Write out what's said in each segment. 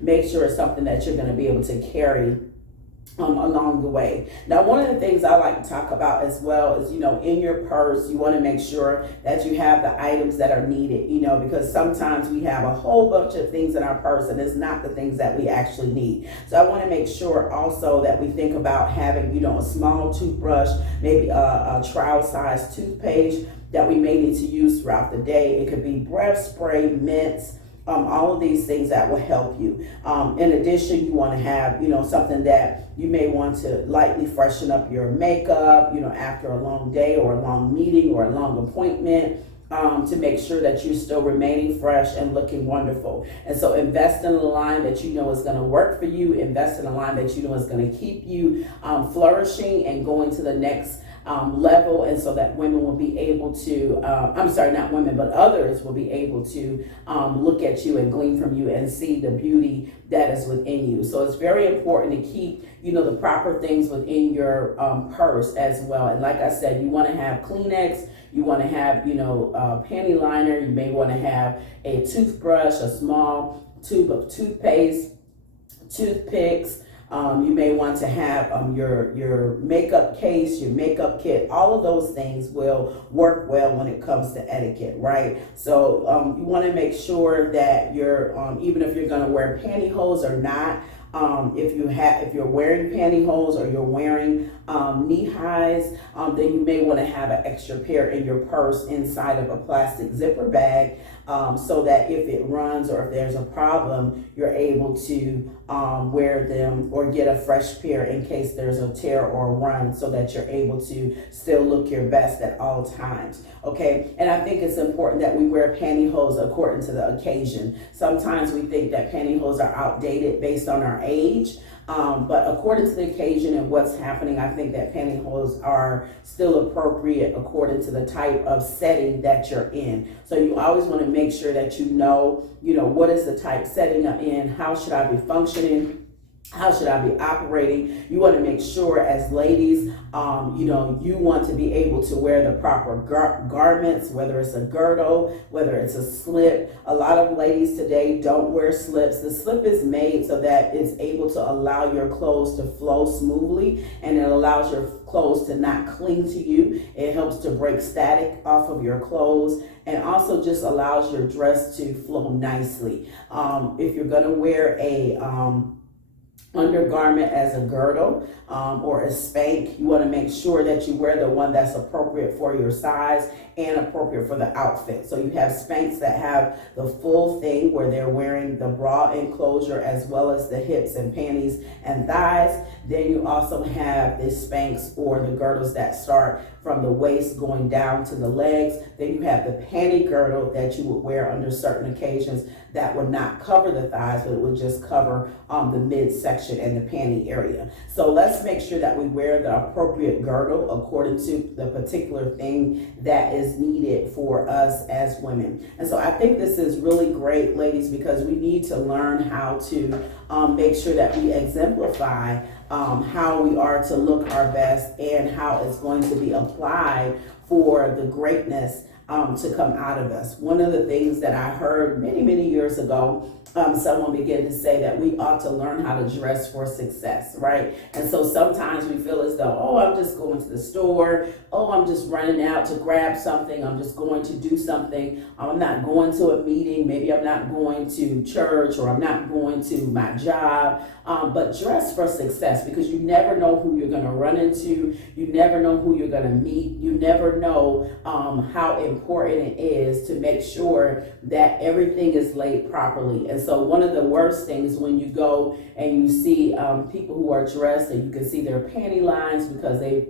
Make sure it's something that you're going to be able to carry along the way. Now, one of the things I like to talk about as well is, in your purse, you want to make sure that you have the items that are needed, because sometimes we have a whole bunch of things in our purse and it's not the things that we actually need. So I want to make sure also that we think about having, a small toothbrush, maybe a trial size toothpaste that we may need to use throughout the day. It could be breath spray, mints, all of these things that will help you. In addition, you want to have, something that you may want to lightly freshen up your makeup, after a long day or a long meeting or a long appointment, to make sure that you're still remaining fresh and looking wonderful. And so invest in a line that you know is going to work for you. Invest in a line that you know is going to keep you flourishing and going to the next level, and so that women will be able to, not women, but others will be able to look at you and glean from you and see the beauty that is within you. So it's very important to keep, the proper things within your purse as well. And like I said, you want to have Kleenex, you want to have, panty liner, you may want to have a toothbrush, a small tube of toothpaste, toothpicks. You may want to have your makeup case, your makeup kit. All of those things will work well when it comes to etiquette, right? So you want to make sure that you're, even if you're going to wear pantyhose or not, if you're wearing pantyhose or you're wearing knee highs, then you may want to have an extra pair in your purse inside of a plastic zipper bag, so that if it runs or if there's a problem, you're able to wear them or get a fresh pair in case there's a tear or a run, so that you're able to still look your best at all times. Okay, and I think it's important that we wear pantyhose according to the occasion. Sometimes we think that pantyhose are outdated based on our age. But according to the occasion and what's happening, I think that pantyhose are still appropriate according to the type of setting that you're in. So you always want to make sure that you know, what is the type setting I'm in? How should I be functioning? How should I be operating? You want to make sure as ladies, you want to be able to wear the proper garments, whether it's a girdle, whether it's a slip. A lot of ladies today don't wear slips. The slip is made so that it's able to allow your clothes to flow smoothly, and it allows your clothes to not cling to you. It helps to break static off of your clothes, and also just allows your dress to flow nicely. If you're going to wear a undergarment as a girdle or a spank, you want to make sure that you wear the one that's appropriate for your size and appropriate for the outfit. So you have spanks that have the full thing where they're wearing the bra enclosure as well as the hips and panties and thighs. Then you also have the spanks or the girdles that start from the waist going down to the legs. Then you have the panty girdle that you would wear under certain occasions that would not cover the thighs, but it would just cover the midsection and the panty area. So let's make sure that we wear the appropriate girdle according to the particular thing that is needed for us as women. And so I think this is really great, ladies, because we need to learn how to make sure that we exemplify how we are to look our best and how it's going to be applied for the greatness to come out of us. One of the things that I heard many, many years ago, someone began to say that we ought to learn how to dress for success, right? And so sometimes we feel as though, oh, I'm just going to the store. Oh, I'm just running out to grab something. I'm just going to do something. I'm not going to a meeting. Maybe I'm not going to church, or I'm not going to my job. But dress for success, because you never know who you're going to run into. You never know who you're going to meet. You never know how important it is to make sure that everything is laid properly. And so one of the worst things when you go and you see people who are dressed and you can see their panty lines because they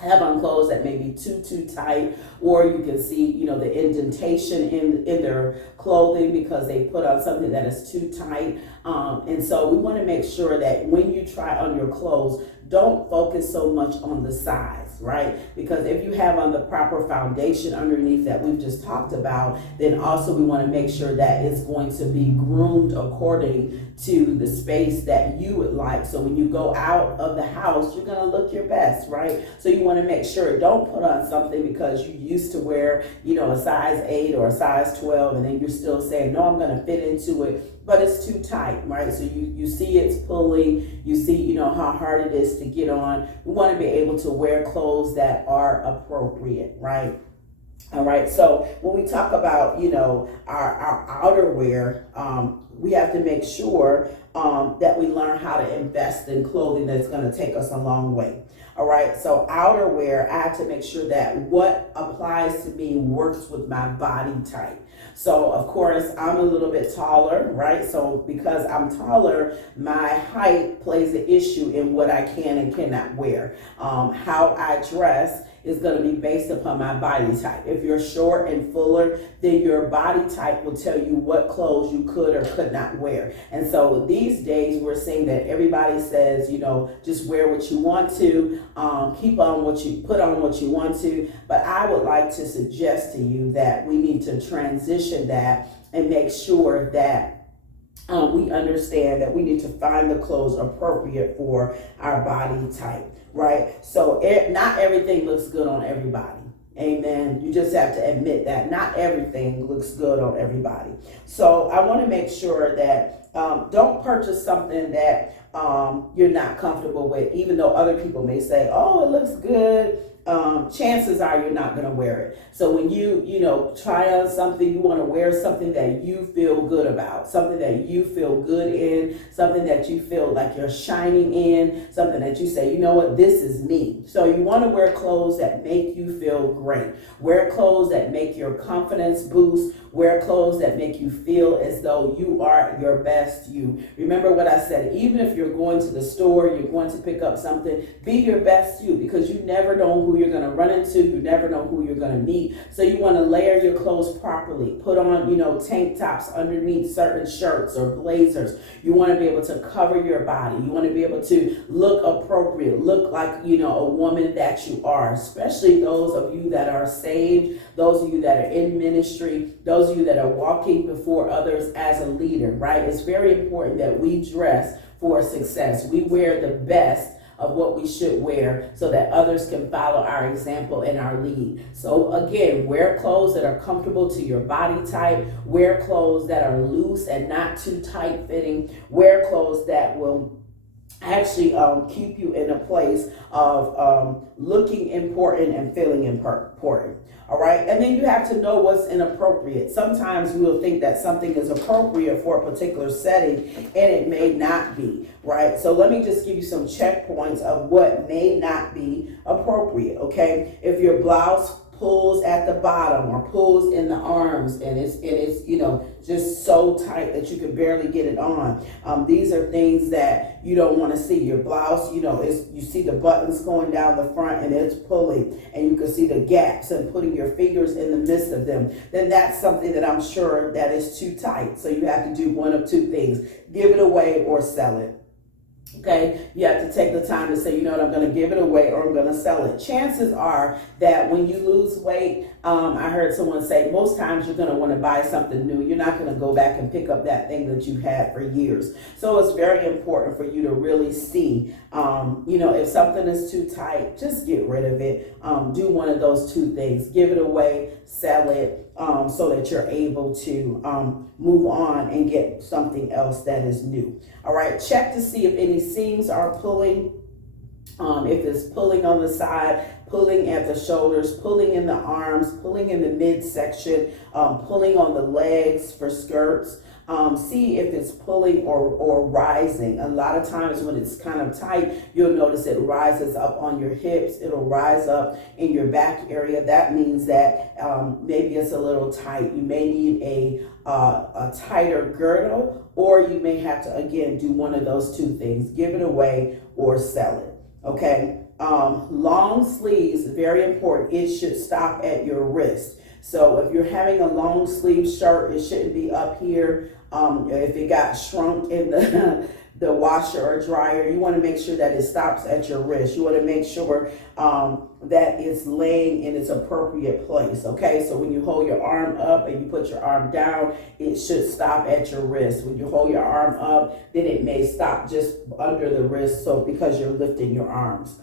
have on clothes that may be too tight, or you can see, the indentation in their clothing because they put on something that is too tight. And so we want to make sure that when you try on your clothes, don't focus so much on the size, right? Because if you have on the proper foundation underneath that we've just talked about, then also we want to make sure that it's going to be groomed according to the space that you would like. So when you go out of the house, you're going to look your best, right? So you want to make sure, don't put on something because you used to wear, a size 8 or a size 12, and then you're still saying, no, I'm going to fit into it. but it's too tight, right? So you see it's pulling, you see, how hard it is to get on. We want to be able to wear clothes that are appropriate, right? All right. So when we talk about, our outerwear, we have to make sure that we learn how to invest in clothing that's going to take us a long way. All right. So outerwear, I have to make sure that what applies to me works with my body type. So of course I'm a little bit taller, right? So because I'm taller, my height plays an issue in what I can and cannot wear. How I dress is going to be based upon my body type. If you're short and fuller, then your body type will tell you what clothes you could or could not wear. And so these days we're seeing that everybody says, just wear what you want to, put on what you want to. But I would like to suggest to you that we need to transition that and make sure that we understand that we need to find the clothes appropriate for our body type, right? So not everything looks good on everybody. Amen. You just have to admit that not everything looks good on everybody. So I want to make sure that don't purchase something that you're not comfortable with, even though other people may say, oh, it looks good. Chances are you're not going to wear it. So when you try on something, you want to wear something that you feel good about, something that you feel good in, something that you feel like you're shining in, something that you say, you know what, this is me. So you want to wear clothes that make you feel great. Wear clothes that make your confidence boost. Wear clothes that make you feel as though you are your best you. Remember what I said, even if you're going to the store, you're going to pick up something, be your best you, because you never know who you're going to run into. You never know who you're going to meet. So you want to layer your clothes properly. Put on, tank tops underneath certain shirts or blazers. You want to be able to cover your body. You want to be able to look appropriate, look like, a woman that you are, especially those of you that are saved, those of you that are in ministry, those of you that are walking before others as a leader, right? It's very important that we dress for success. We wear the best of what we should wear so that others can follow our example and our lead. So again, wear clothes that are comfortable to your body type. Wear clothes that are loose and not too tight fitting. Wear clothes that will actually keep you in a place of looking important and feeling important. All right. And then you have to know what's inappropriate. Sometimes we'll think that something is appropriate for a particular setting and it may not be, right? So let me just give you some checkpoints of what may not be appropriate. Okay. If your blouse pulls at the bottom or pulls in the arms and it's just so tight that you can barely get it on. These are things that you don't want to see. Your blouse, you see the buttons going down the front and it's pulling, and you can see the gaps and putting your fingers in the midst of them. Then that's something that I'm sure that is too tight. So you have to do one of two things: give it away or sell it. Okay, you have to take the time to say, you know what, I'm going to give it away or I'm going to sell it. Chances are that when you lose weight, I heard someone say most times you're going to want to buy something new. You're not going to go back and pick up that thing that you had for years. So it's very important for you to really see, if something is too tight, just get rid of it. Do one of those two things: give it away, sell it, so that you're able to move on and get something else that is new. All right, check to see if any seams are pulling. If it's pulling on the side, pulling at the shoulders, pulling in the arms, pulling in the midsection, pulling on the legs for skirts. See if it's pulling or rising. A lot of times when it's kind of tight, you'll notice it rises up on your hips. It'll rise up in your back area. That means that maybe it's a little tight. You may need a tighter girdle, or you may have to, again, do one of those two things: give it away or sell it. Okay. Long sleeves, very important. It should stop at your wrist. So if you're having a long sleeve shirt, it shouldn't be up here. If it got shrunk in the washer or dryer, you want to make sure that it stops at your wrist. You want to make sure that it's laying in its appropriate place. Okay, so when you hold your arm up and you put your arm down, it should stop at your wrist. When you hold your arm up, then it may stop just under the wrist, so because you're lifting your arms.